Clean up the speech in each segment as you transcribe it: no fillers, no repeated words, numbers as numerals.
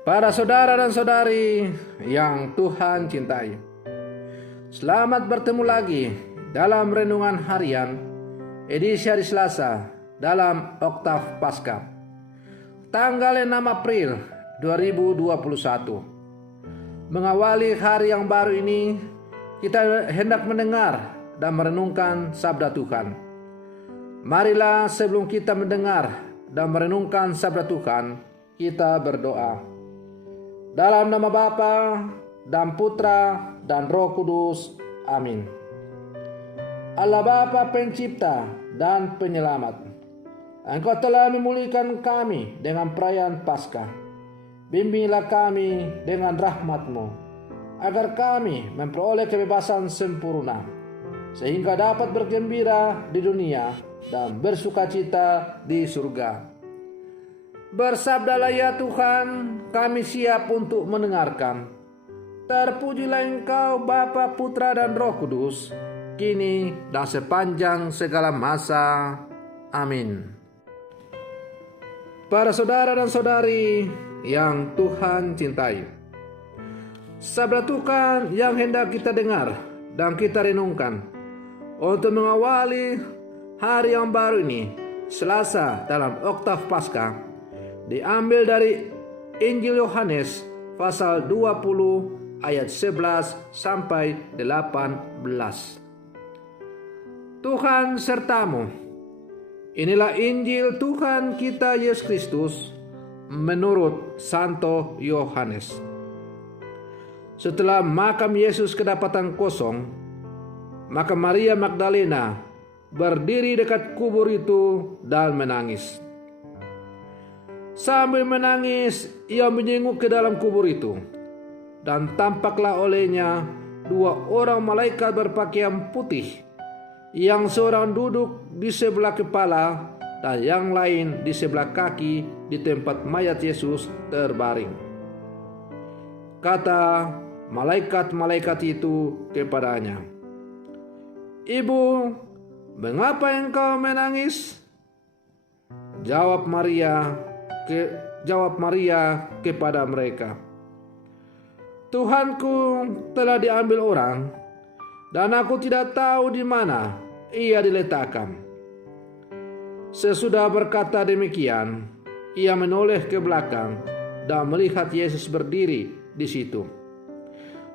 Para saudara dan saudari yang Tuhan cintai, selamat bertemu lagi dalam Renungan Harian edisi hari Selasa dalam Oktav Paskah, tanggal 6 April 2021. Mengawali hari yang baru ini, kita hendak mendengar dan merenungkan sabda Tuhan. Marilah sebelum kita mendengar dan merenungkan sabda Tuhan, kita berdoa. Dalam nama Bapa dan Putra dan Roh Kudus. Amin. Allah Bapa Pencipta dan Penyelamat, Engkau telah memulihkan kami dengan perayaan Paskah. Bimbinglah kami dengan rahmat-Mu, agar kami memperoleh kebebasan sempurna, sehingga dapat bergembira di dunia dan bersukacita di surga. Bersabdalah ya Tuhan, kami siap untuk mendengarkan. Terpujilah Engkau Bapa, Putra dan Roh Kudus, kini dan sepanjang segala masa. Amin. Para saudara dan saudari yang Tuhan cintai, sabda Tuhan yang hendak kita dengar dan kita renungkan untuk mengawali hari yang baru ini, Selasa dalam Oktav Paskah, diambil dari Injil Yohanes pasal 20 ayat 11 sampai 18. Tuhan sertamu. Inilah Injil Tuhan kita Yesus Kristus menurut Santo Yohanes. Setelah makam Yesus kedapatan kosong, maka Maria Magdalena berdiri dekat kubur itu dan menangis. Sambil menangis, ia menyenguk ke dalam kubur itu, dan tampaklah olehnya dua orang malaikat berpakaian putih, yang seorang duduk di sebelah kepala dan yang lain di sebelah kaki di tempat mayat Yesus terbaring. Kata malaikat-malaikat itu kepadanya, "Ibu, mengapa engkau menangis?" Jawab Maria kepada mereka, "Tuhanku telah diambil orang, dan aku tidak tahu di mana ia diletakkan." Sesudah berkata demikian, ia menoleh ke belakang dan melihat Yesus berdiri di situ.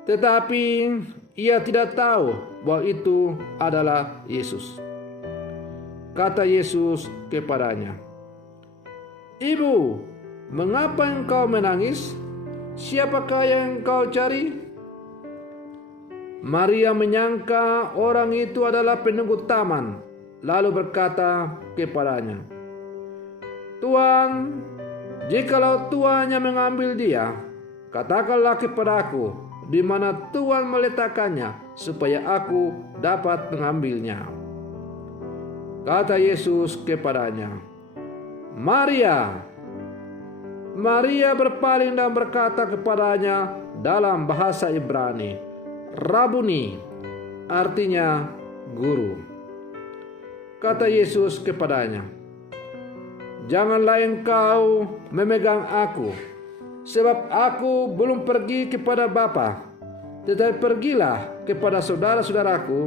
Tetapi ia tidak tahu bahwa itu adalah Yesus. Kata Yesus kepadanya, "Ibu, mengapa engkau menangis? Siapakah yang engkau cari?" Maria menyangka orang itu adalah penunggu taman, lalu berkata kepadanya, "Tuan, jikalau Tuannya mengambil dia, katakanlah kepadaku di mana Tuan meletakkannya, supaya aku dapat mengambilnya." Kata Yesus kepadanya, "Maria." Maria berpaling dan berkata kepadanya dalam bahasa Ibrani, "Rabuni," artinya guru. Kata Yesus kepadanya, "Janganlah engkau memegang aku, sebab aku belum pergi kepada Bapa. Tetapi pergilah kepada saudara-saudaraku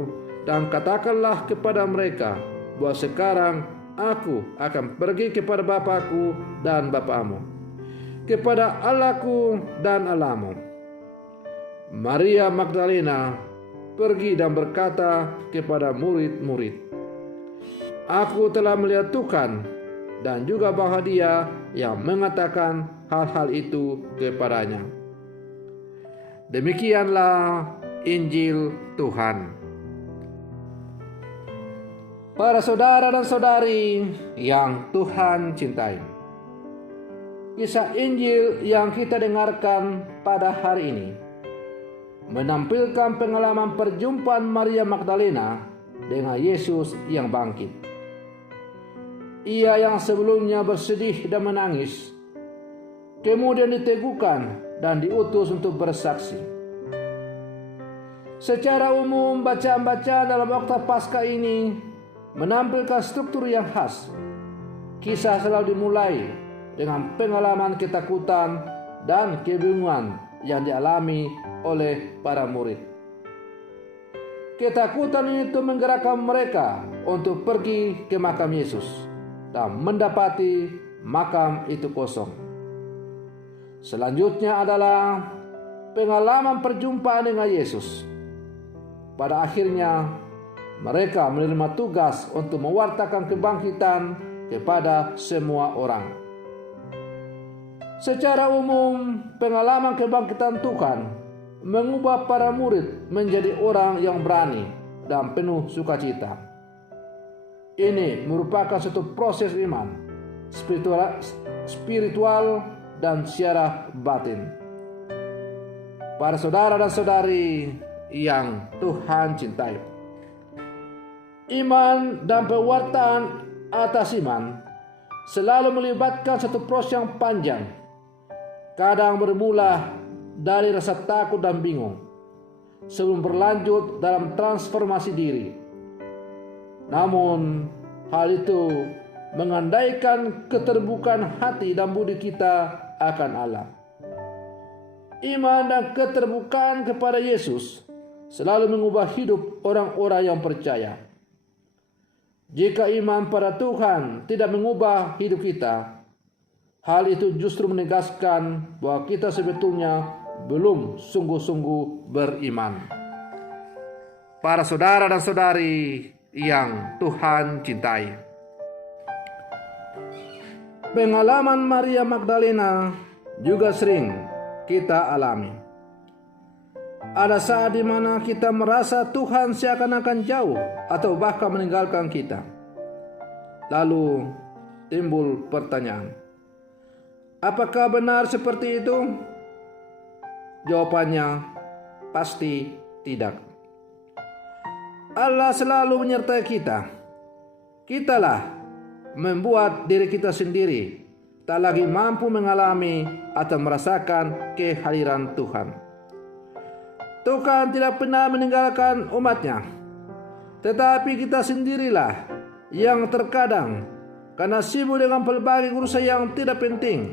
dan katakanlah kepada mereka bahwa sekarang aku akan pergi kepada Bapakku dan Bapamu, kepada Allahku dan Allahmu." Maria Magdalena pergi dan berkata kepada murid-murid, "Aku telah melihat Tuhan," dan juga bahwa Dia yang mengatakan hal-hal itu kepadanya. Demikianlah Injil Tuhan. Para saudara dan saudari yang Tuhan cintai, kisah Injil yang kita dengarkan pada hari ini menampilkan pengalaman perjumpaan Maria Magdalena dengan Yesus yang bangkit. Ia yang sebelumnya bersedih dan menangis, kemudian diteguhkan dan diutus untuk bersaksi. Secara umum, bacaan-bacaan dalam Oktav Paskah ini menampilkan struktur yang khas. Kisah selalu dimulai dengan pengalaman ketakutan dan kebingungan yang dialami oleh para murid. Ketakutan itu menggerakkan mereka untuk pergi ke makam Yesus dan mendapati makam itu kosong. Selanjutnya adalah pengalaman perjumpaan dengan Yesus. Pada akhirnya mereka menerima tugas untuk mewartakan kebangkitan kepada semua orang. Secara umum, pengalaman kebangkitan Tuhan mengubah para murid menjadi orang yang berani dan penuh sukacita. Ini merupakan suatu proses iman spiritual dan secara batin. Para saudara dan saudari yang Tuhan cintai, iman dan pewartaan atas iman selalu melibatkan satu proses yang panjang. Kadang bermula dari rasa takut dan bingung sebelum berlanjut dalam transformasi diri. Namun hal itu mengandaikan keterbukaan hati dan budi kita akan Allah. Iman dan keterbukaan kepada Yesus selalu mengubah hidup orang-orang yang percaya. Jika iman pada Tuhan tidak mengubah hidup kita, hal itu justru menegaskan bahwa kita sebetulnya belum sungguh-sungguh beriman. Para saudara dan saudari yang Tuhan cintai, pengalaman Maria Magdalena juga sering kita alami. Ada saat di mana kita merasa Tuhan seakan-akan jauh atau bahkan meninggalkan kita. Lalu timbul pertanyaan, apakah benar seperti itu? Jawabannya pasti tidak. Allah selalu menyertai kita. Kitalah membuat diri kita sendiri tak lagi mampu mengalami atau merasakan kehadiran Tuhan. Tuhan tidak pernah meninggalkan umatnya, tetapi kita sendirilah yang terkadang karena sibuk dengan berbagai urusan yang tidak penting,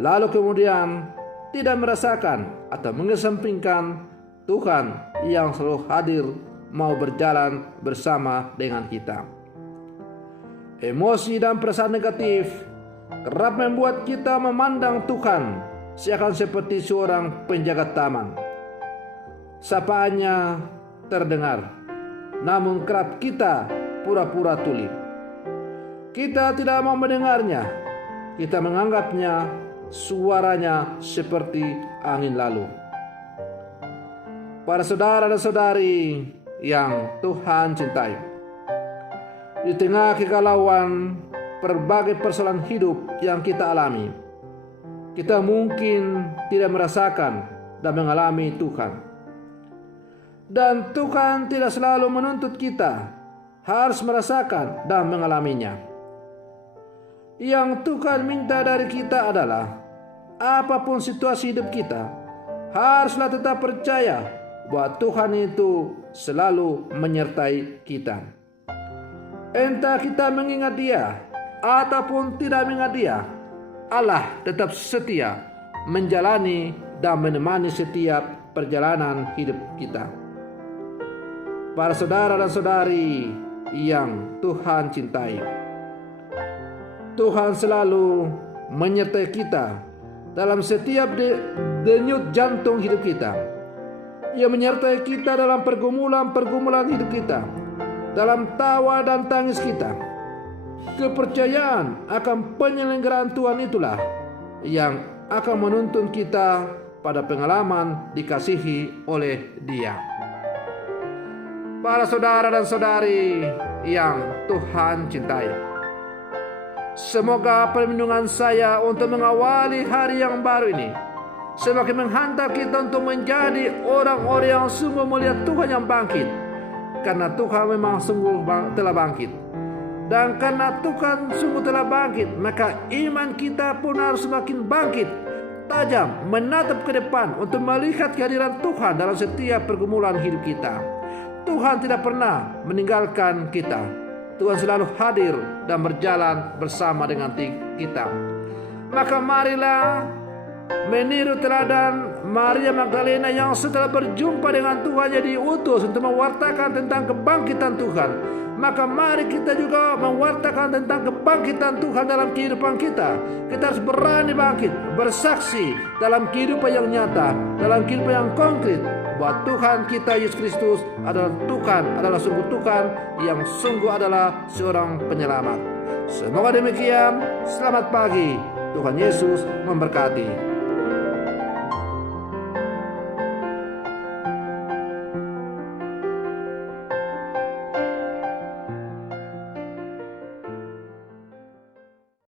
lalu kemudian tidak merasakan atau mengesampingkan Tuhan yang selalu hadir mau berjalan bersama dengan kita. Emosi dan perasaan negatif kerap membuat kita memandang Tuhan seakan seperti seorang penjaga taman. Sapaannya terdengar, namun kerap kita pura-pura tuli. Kita tidak mau mendengarnya. Kita menganggapnya suaranya seperti angin lalu. Para saudara dan saudari yang Tuhan cintai, di tengah kegalauan berbagai persoalan hidup yang kita alami, kita mungkin tidak merasakan dan mengalami Tuhan. Dan Tuhan tidak selalu menuntut kita harus merasakan dan mengalaminya. Yang Tuhan minta dari kita adalah, apapun situasi hidup kita, haruslah tetap percaya bahwa Tuhan itu selalu menyertai kita. Entah kita mengingat Dia ataupun tidak mengingat Dia, Allah tetap setia menjalani dan menemani setiap perjalanan hidup kita. Para saudara dan saudari yang Tuhan cintai, Tuhan selalu menyertai kita dalam setiap denyut jantung hidup kita. Ia menyertai kita dalam pergumulan-pergumulan hidup kita, dalam tawa dan tangis kita. Kepercayaan akan penyelenggaraan Tuhan itulah yang akan menuntun kita pada pengalaman dikasihi oleh Dia. Para saudara dan saudari yang Tuhan cintai, semoga perlindungan saya untuk mengawali hari yang baru ini semakin menghantar kita untuk menjadi orang-orang yang sungguh melihat Tuhan yang bangkit. Karena Tuhan memang sungguh telah bangkit. Dan karena Tuhan sungguh telah bangkit, maka iman kita pun harus semakin bangkit, tajam, menatap ke depan untuk melihat kehadiran Tuhan dalam setiap pergumulan hidup kita. Tuhan tidak pernah meninggalkan kita. Tuhan selalu hadir dan berjalan bersama dengan kita. Maka marilah meniru teladan Maria Magdalena yang setelah berjumpa dengan Tuhan jadi diutus untuk mewartakan tentang kebangkitan Tuhan. Maka mari kita juga mewartakan tentang kebangkitan Tuhan dalam kehidupan kita. Kita harus berani bangkit, bersaksi dalam kehidupan yang nyata, dalam kehidupan yang konkret, bahwa Tuhan kita Yesus Kristus adalah Tuhan, adalah sungguh Tuhan yang sungguh adalah seorang penyelamat. Semoga demikian. Selamat pagi. Tuhan Yesus memberkati.